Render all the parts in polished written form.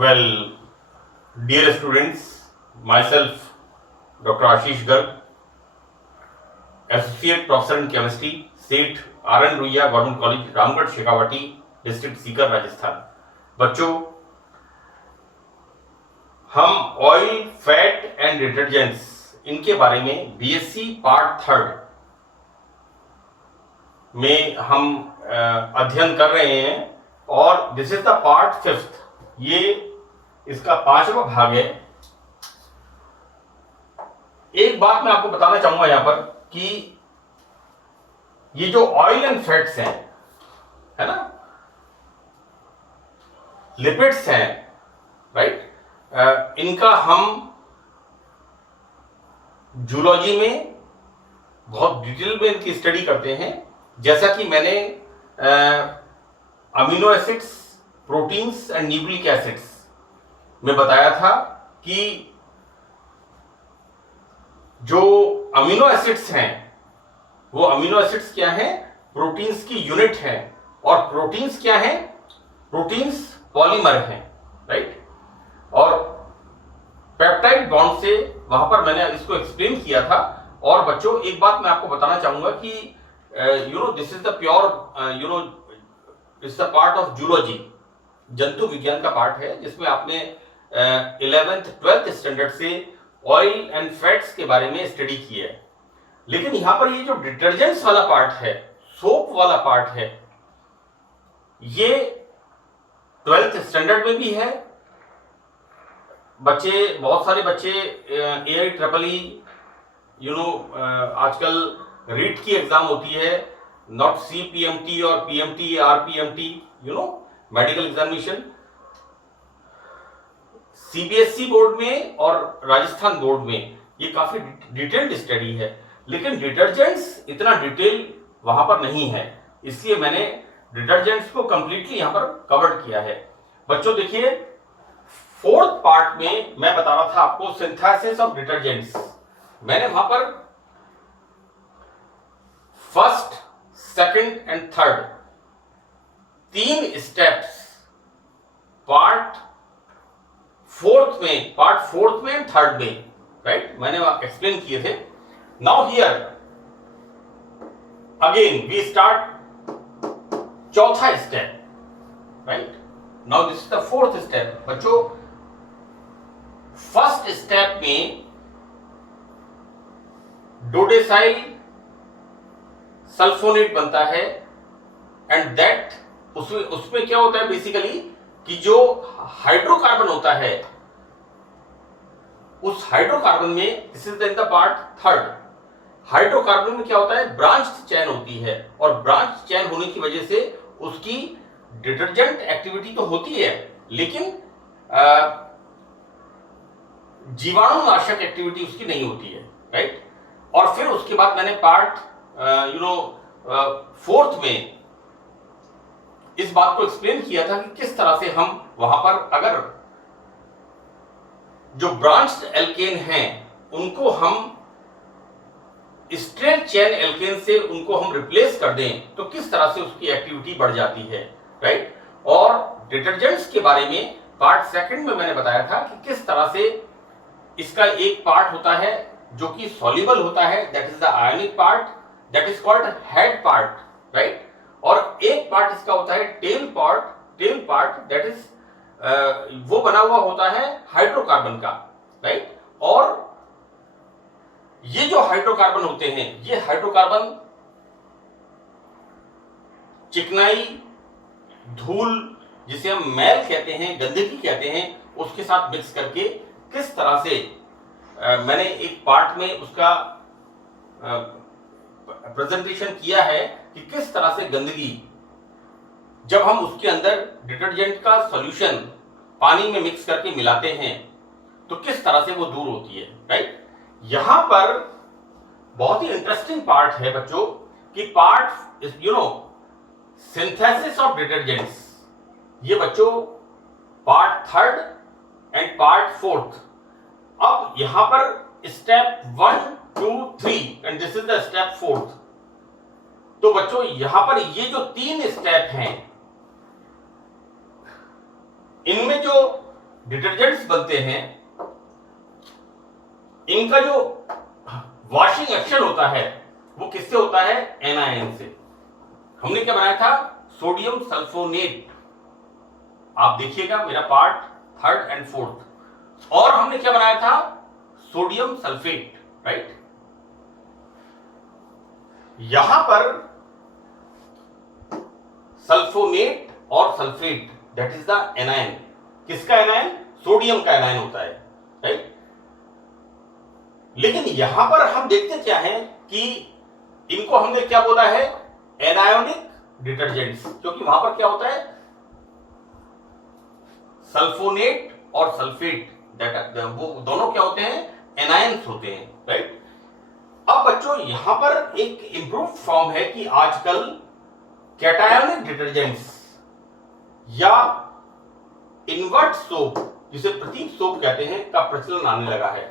Well, dear students, myself, Dr. Ashish Garg, Associate Professor in Chemistry, सेठ RN Ruia government college, Ramgarh, Shekhawati district, Sikar, Rajasthan. बच्चों, हम oil, fat and detergents इनके बारे में BSc part 3 में हम अध्ययन कर रहे हैं और दिस इज द पार्ट 5। ये इसका 5वां भाग है। एक बात मैं आपको बताना चाहूंगा यहां पर कि ये जो ऑयल एंड फैट्स हैं, है ना, लिपिड्स हैं, राइट, इनका हम जूलॉजी में बहुत डिटेल में इनकी स्टडी करते हैं। जैसा कि मैंने amino acids, proteins and nucleic acids में बताया था कि जो अमीनो एसिड्स हैं वो अमीनो एसिड्स क्या हैं, प्रोटीन्स की यूनिट है। और प्रोटीन्स क्या हैं, प्रोटीन्स पॉलीमर हैं, राइट। और पेप्टाइड बॉन्ड से वहां पर मैंने इसको एक्सप्लेन किया था। और बच्चों, एक बात मैं आपको बताना चाहूंगा कि this is the pure it's the part of zoology, जंतु विज्ञान का पार्ट है, जिसमें आपने 11th 12th स्टैंडर्ड से ऑयल एंड फैट्स के बारे में स्टडी की है। लेकिन यहां पर ये जो डिटर्जेंट्स वाला पार्ट है, सोप वाला पार्ट है, ये 12th स्टैंडर्ड में भी है। बच्चे, बहुत सारे बच्चे AIEEE आजकल रीट की एग्जाम होती है, नॉट CPMT और PMT, RPMT, medical examination. CBSE board में और राजस्थान बोर्ड में ये काफी डिटेल्ड स्टडी है, लेकिन डिटर्जेंट्स इतना डिटेल वहां पर नहीं है, इसलिए मैंने डिटर्जेंट्स को कंप्लीटली यहां पर कवर किया है। बच्चों देखिए, 4th पार्ट में मैं बता रहा था आपको सिंथेसिस ऑफ डिटर्जेंट्स। मैंने वहां पर 1st, 2nd and 3rd 3 steps part 4th में, एंड 3rd में, राइट, मैंने एक्सप्लेन किए थे। Now here again we start 4था step, right. Now this is the 4th step. बच्चों, 1st स्टेप में डोडेसाइल सल्फोनेट बनता है एंड दैट उसमें क्या होता है बेसिकली कि जो हाइड्रोकार्बन होता है, उस हाइड्रोकार्बन में, this is in the part 3rd, hydrocarbon में क्या होता है, ब्रांच्ड चेन होती है। और ब्रांच चेन होने की वजह से उसकी डिटर्जेंट एक्टिविटी तो होती है, लेकिन जीवाणुनाशक एक्टिविटी उसकी नहीं होती है, राइट। और फिर उसके बाद मैंने पार्ट 4th में इस बात को एक्सप्लेन किया था कि किस तरह से हम वहां पर अगर जो ब्रांच्ड एल्केन हैं उनको हम स्ट्रेट चेन एल्केन से उनको हम रिप्लेस कर दें तो किस तरह से उसकी एक्टिविटी बढ़ जाती है, राइट। और डिटर्जेंट्स के बारे में पार्ट 2nd में मैंने बताया था कि किस तरह से इसका एक पार्ट होता है जो कि सॉल्युबल होता है, that is the ionic part, that is called head part, right. और एक पार्ट इसका होता है टेल पार्ट, दैट इज वो बना हुआ होता है हाइड्रोकार्बन का, राइट। और ये जो हाइड्रोकार्बन होते हैं, ये हाइड्रोकार्बन चिकनाई, धूल, जिसे हम मैल कहते हैं, गंदगी कहते हैं, उसके साथ मिक्स करके किस तरह से मैंने एक पार्ट में उसका प्रेजेंटेशन किया है कि किस तरह से गंदगी जब हम उसके अंदर डिटर्जेंट का सॉल्यूशन पानी में मिक्स करके मिलाते हैं तो किस तरह से वो दूर होती है, राइट। यहां पर बहुत ही इंटरेस्टिंग पार्ट है बच्चों कि पार्ट सिंथेसिस ऑफ डिटर्जेंट्स, ये बच्चों part 3rd and part 4th। अब यहां पर step 1, 2, 3 and this is the step 4th। तो बच्चों यहां पर ये जो 3 स्टेप हैं, इनमें जो डिटर्जेंट्स बनते हैं, इनका जो वॉशिंग एक्शन होता है वो किससे होता है? एनायन से। हमने क्या बनाया था? Sodium sulphonate. आप देखिएगा मेरा पार्ट 3rd and 4th। और हमने क्या बनाया था? Sodium sulphate, right. यहां पर सल्फोनेट और sulphate, that is the anion. किसका एनायन? सोडियम का एनायन होता है, राइट। लेकिन यहां पर हम देखते क्या है कि इनको हमने क्या बोला है? एनायोनिक डिटर्जेंट्स, क्योंकि वहां पर क्या होता है? सल्फोनेट और सल्फेट, वो दोनों क्या होते हैं? एनायंस होते हैं, राइट। अब बच्चों यहां पर एक इंप्रूव फॉर्म है कि आजकल कैटायोनिक डिटर्जेंट्स या इनवर्ट सोप, जिसे प्रतीक सोप कहते हैं, का प्रचलन आने लगा है।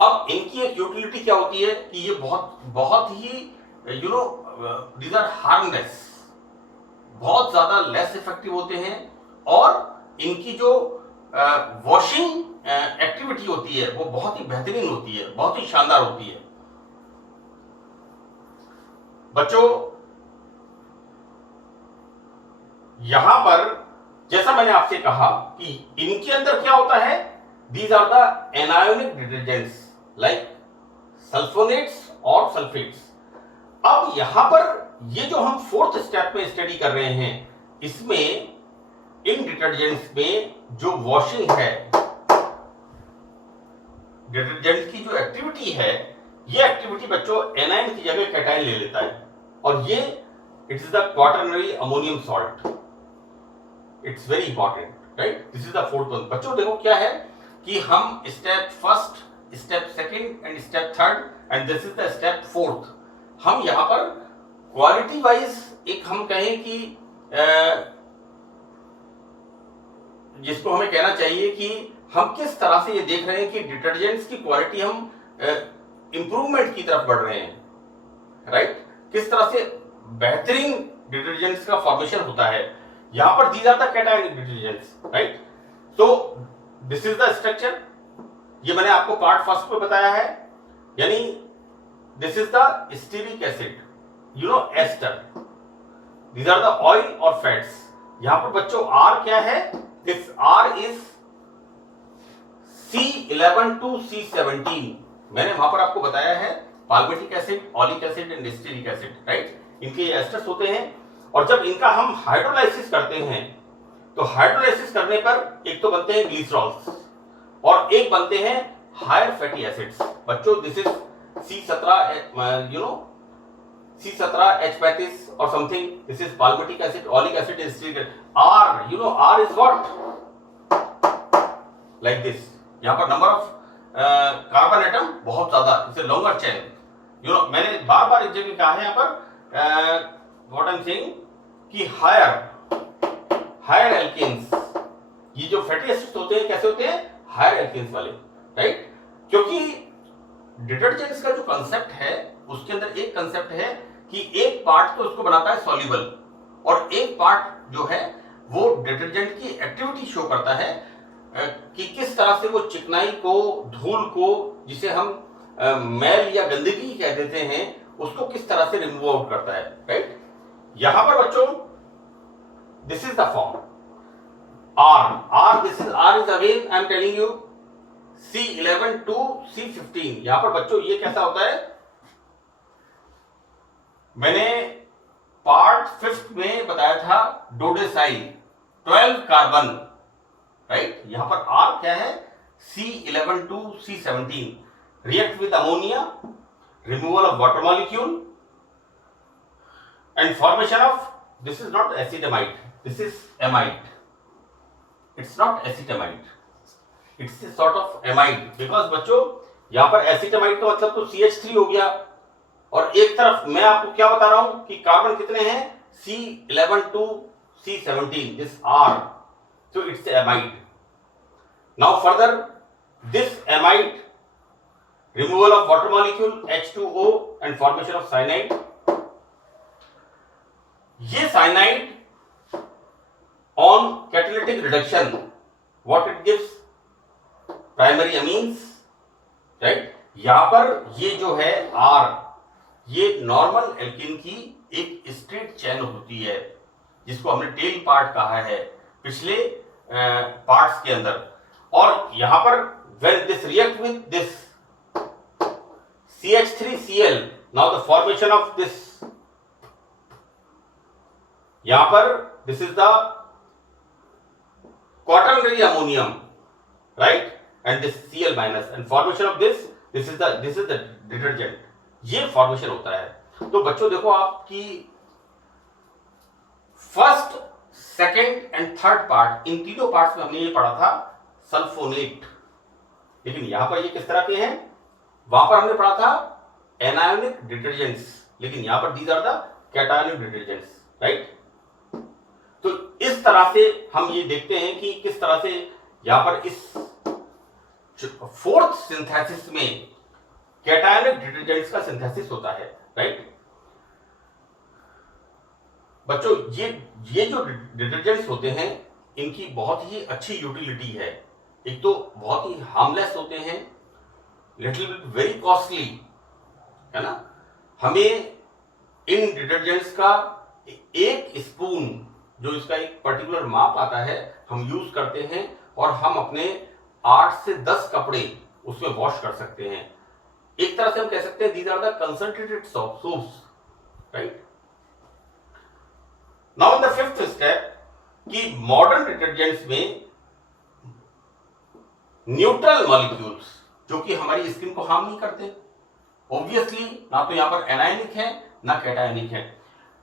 अब इनकी एक यूटिलिटी क्या होती है कि ये बहुत ही दीज आर हार्मलेस, बहुत ज्यादा लेस इफेक्टिव होते हैं, और इनकी जो वॉशिंग एक्टिविटी होती है वो बहुत ही बेहतरीन होती है, बहुत ही शानदार होती है। बच्चों यहां पर जैसा मैंने आपसे कहा कि इनके अंदर क्या होता है? These are the anionic detergents like sulphonates और सल्फेट्स। अब यहां पर ये जो हम 4th स्टेप में स्टडी कर रहे हैं, इसमें इन डिटर्जेंट्स में जो वॉशिंग है, डिटर्जेंट की जो एक्टिविटी है, ये एक्टिविटी बच्चों एनायन की जगह कैटायन ले लेता है, और ये it is the quaternary ammonium salt. It's very important, right. This is the 4th one. बच्चों देखो क्या है कि हम step 1st, step 2nd and step 3rd and this is the step 4th। हम यहां पर क्वालिटी वाइज एक हम कहें कि जिसको हमें कहना चाहिए कि हम किस तरह से ये देख रहे हैं कि डिटर्जेंट्स की क्वालिटी हम इंप्रूवमेंट की तरफ बढ़ रहे हैं, राइट। किस तरह से बेहतरीन डिटर्जेंट्स का फॉर्मेशन होता है। यहां पर these are the cationic detergents, right. So this is the structure. ये मैंने आपको पार्ट 1st में बताया है, यानी this is the stearic acid, ester. These are the oil और फैट्स। यहां पर बच्चों आर क्या है? This R is C11 to C17। मैंने वहां पर आपको बताया है palmitic acid, oleic acid and stearic acid, right. इनके एस्टर्स होते हैं, और जब इनका हम हाइड्रोलाइसिस करते हैं तो हाइड्रोलाइसिस करने पर एक तो बनते हैं ग्लिसरॉल्स और एक बनते हैं हायर फैटी एसिड्स। बच्चों this is C17, C17H35 or something. This is palmitic acid, oleic acid is stearic. R is what? Like this. यहाँ पर नंबर ऑफ कार्बन एटम बहुत ज्यादा, इसे लॉन्गर चेन। मैंने बार बार एक जगह कहा है यहाँ पर व्हाट आई एम सेइंग कि हायर एल्केन्स, ये जो फैटी एसिड्स होते हैं कैसे होते हैं? हायर एल्केन्स वाले, राइट। क्योंकि डिटर्जेंट्स का जो कंसेप्ट है उसके अंदर एक कंसेप्ट है कि एक पार्ट तो उसको बनाता है सॉल्युबल, और एक पार्ट जो है वो डिटर्जेंट की एक्टिविटी शो करता है कि किस तरह से वो चिकनाई को, धूल को, जिसे हम मैल या गंदगी कह देते हैं, उसको किस तरह से रिमूव आउट करता है, राइट। यहां पर बच्चों this is the form R, this is R is again I am telling you C11 to C15। यहां पर बच्चों ये कैसा होता है? मैंने पार्ट 5th में बताया था डोडेसाइल 12 कार्बन, राइट। यहां पर R क्या है? C11 to C17 react with ammonia, removal of water molecule and formation of, this is not acetamide, this is amide, it's not acetamide, it's a sort of amide, because बच्चों यहां पर acetamide का मतलब तो CH3 हो गया, और एक तरफ मैं आपको क्या बता रहा हूं कि कार्बन कितने हैं? C11 to C17, this R, so it's amide. Now further, this amide, removal of water molecule H2O and formation of cyanide. ये cyanide on catalytic reduction what it gives, primary amines, right. यहां पर ये जो है R, ये normal alkene की एक straight chain होती है, जिसको हमने टेल पार्ट कहा है पिछले पार्ट्स के अंदर। और यहां पर when this react with this CH3Cl, now the formation of this, यहां पर this is the quaternary ammonium, right, and this Cl minus, and formation of this is the detergent, ये फॉर्मेशन होता है। तो बच्चों देखो, आपकी first, second and third part, इन तीनों पार्ट्स में हमने ये पढ़ा था सल्फोनेट, लेकिन यहां पर ये किस तरह के हैं, वहां पर हमने पढ़ा था एनायोनिक डिटर्जेंट्स, लेकिन यहां पर these are the cationic detergents, right. तो इस तरह से हम ये देखते हैं कि किस तरह से यहां पर इस फोर्थ सिंथेसिस में कैटायोनिक डिटर्जेंट्स का सिंथेसिस होता है, राइट। बच्चों ये जो डिटर्जेंट्स होते हैं, इनकी बहुत ही अच्छी यूटिलिटी है। एक तो बहुत ही हार्मलेस होते हैं, लिटिल बिट वेरी कॉस्टली, है ना। हमें इन डिटर्जेंट्स का एक स्पून, जो इसका एक पर्टिकुलर माप आता है, हम यूज करते हैं और हम अपने 8 से 10 कपड़े उसमें वॉश कर सकते हैं। एक तरह से हम कह सकते हैं these are the concentrated soaps, right. Now in the fifth step, कि मॉडर्न डिटर्जेंट्स में न्यूट्रल मॉलिक्यूल्स, जो कि हमारी स्किन को हार्म नहीं करते, ऑब्वियसली ना तो यहां पर एनायनिक है ना कैटायनिक है।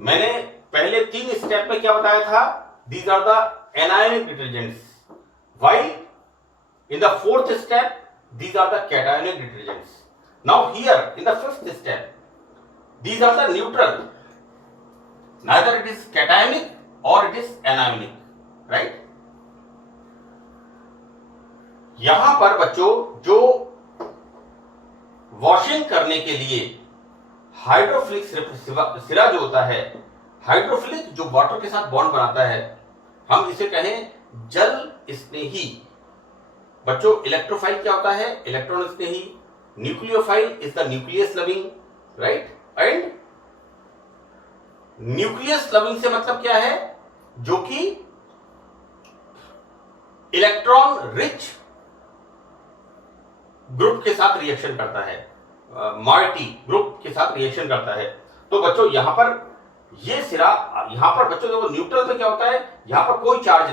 मैंने पहले 3 स्टेप में क्या बताया था, these are the anionic detergents, while in the fourth step these are the cationic detergents. Now here in the fifth step, these are the neutral, neither it is cationic or it is anionic, right. यहां पर बच्चों जो washing करने के लिए hydrophilic सिरा जो होता है, हाइड्रोफिलिक जो वाटर के साथ बॉन्ड बनाता है, हम इसे कहें जल स्नेही। बच्चों इलेक्ट्रोफाइल क्या होता है, electron Snehi. Nucleophile is the nucleus loving, right. And nucleus loving से मतलब क्या है, जो कि इलेक्ट्रॉन रिच ग्रुप के साथ रिएक्शन करता है, मॉइटी ग्रुप के साथ रिएक्शन करता है। तो बच्चों यहां पर ये सिरा, यहां पर बच्चों देखो न्यूट्रल में क्या होता है, यहां पर कोई चार्ज नहीं।